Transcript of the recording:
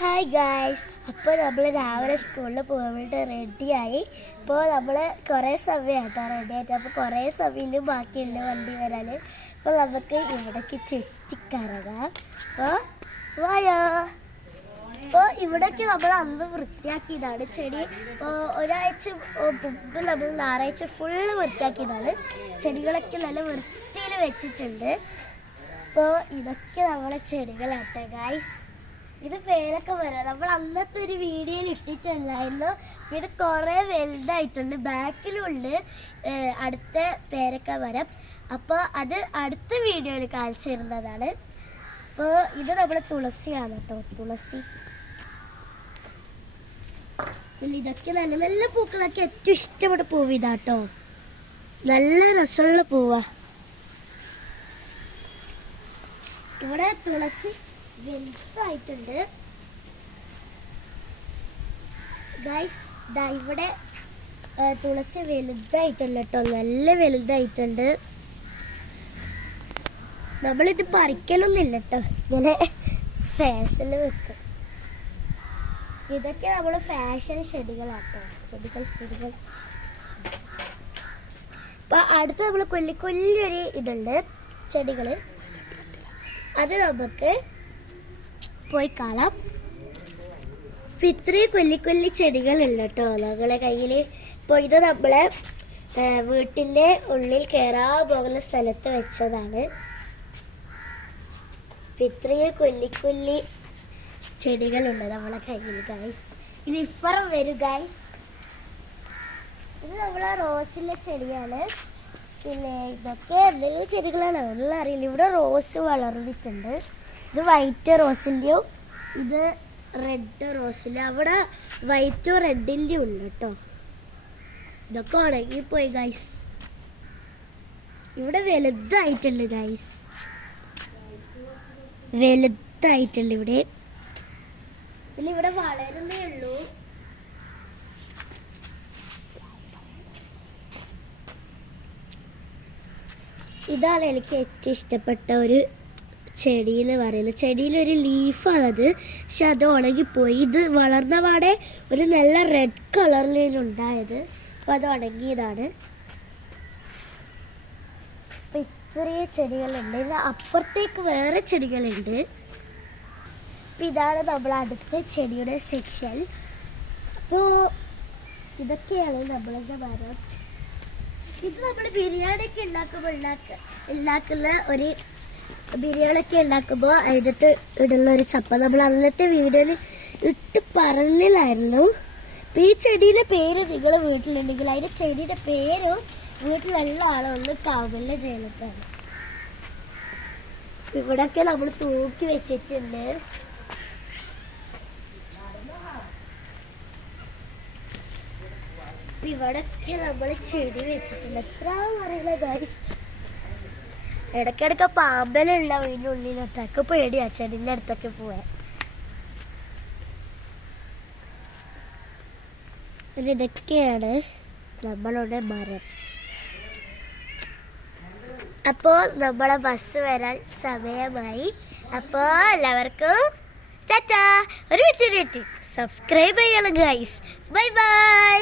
Hi guys, അപ്പോൾ നമ്മൾ രാവിലെ സ്കൂളിൽ പോകാൻ വേണ്ടി റെഡിയായി. ഇപ്പോൾ നമ്മൾ കുറേ സമയമായിട്ടോ റെഡി ആയിട്ട്. അപ്പോൾ കുറേ സമയം ബാക്കിയുള്ള വണ്ടി വരാൻ. അപ്പോൾ നമുക്ക് ഇവിടേക്ക് ചുറ്റിക്കറങ്ങാം. അപ്പോൾ വായോ. അപ്പോൾ ഇവിടേക്ക് നമ്മൾ അന്ന് വൃത്തിയാക്കിയതാണ് ചെടി. ഒരാഴ്ച മുമ്പ് നമ്മൾ ഞായറാഴ്ച ഫുള്ള് വൃത്തിയാക്കിയതാണ്. ചെടികളൊക്കെ നല്ല വൃത്തിയിൽ വെച്ചിട്ടുണ്ട്. അപ്പോൾ ഇതൊക്കെ നമ്മളെ ചെടികളാട്ടെ ഗായ്സ്. ഇത് പേരൊക്കെ വരാം. നമ്മൾ അന്നത്തെ ഒരു വീഡിയോയിൽ ഇട്ടിട്ടുണ്ടായിരുന്നു. ഇത് കുറേ വലുതായിട്ടുണ്ട്. ബാക്കിലുണ്ട് അടുത്ത പേരൊക്കെ വരാം. അപ്പോൾ അത് അടുത്ത വീഡിയോയിൽ കാണിച്ചു തരുന്നതാണ്. അപ്പോൾ ഇത് നമ്മുടെ തുളസിയാണ് കേട്ടോ, തുളസി. പിന്നെ ഇതൊക്കെ നല്ല നല്ല പൂക്കളൊക്കെ ഏറ്റവും ഇഷ്ടപ്പെട്ട പൂവ് ഇതാട്ടോ. നല്ല രസമുള്ള പൂവാ. ഇവിടെ തുളസി വലുതായിട്ടുണ്ട് ഗൈസ്. ഇവിടെ തുളസി വലുതായിട്ടുണ്ട് കേട്ടോ, നല്ല വലുതായിട്ടുണ്ട്. നമ്മളിത് പറിക്കലൊന്നുമില്ല കേട്ടോ, ഇങ്ങനെ ഫാഷനിൽ വെക്കും. ഇതൊക്കെ നമ്മൾ ഫാഷൻ ചെടികളാട്ടോ, ചെടികൾ. അപ്പൊ അടുത്ത് നമ്മൾ കൊല്ലിക്കൊല്ലൊരു ഇതുണ്ട് ചെടികൾ, അത് നമുക്ക് പോയി കാണാം. ഇത്രയും കൊല്ലിക്കൊല്ലി ചെടികളുണ്ട് കേട്ടോ നമ്മളെ കയ്യിൽ. ഇപ്പോൾ ഇത് നമ്മളെ വീട്ടിൻ്റെ ഉള്ളിൽ കയറാൻ പോകുന്ന സ്ഥലത്ത് വെച്ചതാണ്. ഇത്രയും കൊല്ലിക്കൊല്ലി ചെടികളുണ്ട് നമ്മളെ കയ്യിൽ ഗൈസ്. ഇത് ഇപ്പുറം വരും ഗൈസ്. ഇത് നമ്മളെ റോസിലെ ചെടിയാണ്. പിന്നെ ഇതൊക്കെ എന്തെങ്കിലും ചെടികളാണ് ഒന്നും അറിയില്ല. ഇവിടെ റോസ് വളർന്നിട്ടുണ്ട്. ഇത് വൈറ്റ് റോസിൻ്റെയും ഇത് റെഡ് റോസിൻ്റെ. അവിടെ വൈറ്റും റെഡിൻ്റെയും ഉണ്ട് കേട്ടോ. ഇതൊക്കെ ഉണങ്ങിപ്പോയി ഗൈസ്. ഇവിടെ വലുതായിട്ടുണ്ട് ഗൈസ്, വലുതായിട്ടുണ്ട് ഇവിടെ. പിന്നെ ഇവിടെ വളരുന്നേ ഉള്ളൂ. ഇതാണ് എനിക്ക് ഏറ്റവും ഇഷ്ടപ്പെട്ട ഒരു ചെടിയിൽ പറയുന്നത്. ചെടിയിലൊരു ലീഫാണത്, പക്ഷെ അത് ഉണങ്ങിപ്പോയി. ഇത് വളർന്ന പാടെ ഒരു നല്ല റെഡ് കളറിലുണ്ടായത്. അപ്പോൾ അത് ഉണങ്ങിയതാണ്. അപ്പം ഇത്രയും ചെടികളുണ്ട്. ഇത് അപ്പുറത്തേക്ക് വേറെ ചെടികളുണ്ട്. അപ്പം ഇതാണ് നമ്മൾ അടുത്ത ചെടിയുടെ സെക്ഷൻ. അപ്പോൾ ഇതൊക്കെയാണ് നമ്മളുടെ മരം. ഇത് നമ്മൾ ബിരിയാണിയൊക്കെ ഉണ്ടാക്കുന്ന ഒരു ബിരിയാണിയൊക്കെ ഉണ്ടാക്കുമ്പോൾ അതിനകത്ത് ഇടുന്ന ഒരു ചപ്പ. നമ്മൾ അന്നത്തെ വീഡിയോയിൽ ഇട്ട് പറഞ്ഞില്ലായിരുന്നു. അപ്പം ഈ ചെടിയുടെ പേര് നിങ്ങൾ വീട്ടിലുണ്ടെങ്കിൽ അതിൻ്റെ ചെടിയുടെ പേരും വീട്ടിലുള്ള ആളൊന്ന് കമന്റ് ചെയ്യുന്നതാണ്. ഇവിടെയൊക്കെ നമ്മൾ തൂക്കി വെച്ചിട്ടുണ്ട്. ഇവിടെയൊക്കെ നമ്മൾ ചെടി വെച്ചിട്ടുണ്ട്. എത്ര അറിയില്ല ഗൈസ്. ഇടയ്ക്കിടയ്ക്ക് പാമ്പലുള്ള അതിൻ്റെ ഉള്ളിലോട്ടൊക്കെ പേടിയാ ചെടിൻ്റെ അടുത്തൊക്കെ പോവാൻ. ഇതൊക്കെയാണ് നമ്മളുടെ മരം. അപ്പോൾ നമ്മളെ ബസ് വരാൻ സമയമായി. അപ്പോൾ എല്ലാവർക്കും ടാറ്റാ. ഒരു മിനിറ്റ് സബ്സ്ക്രൈബ് ചെയ്യണം ഗൈസ്. Bye bye.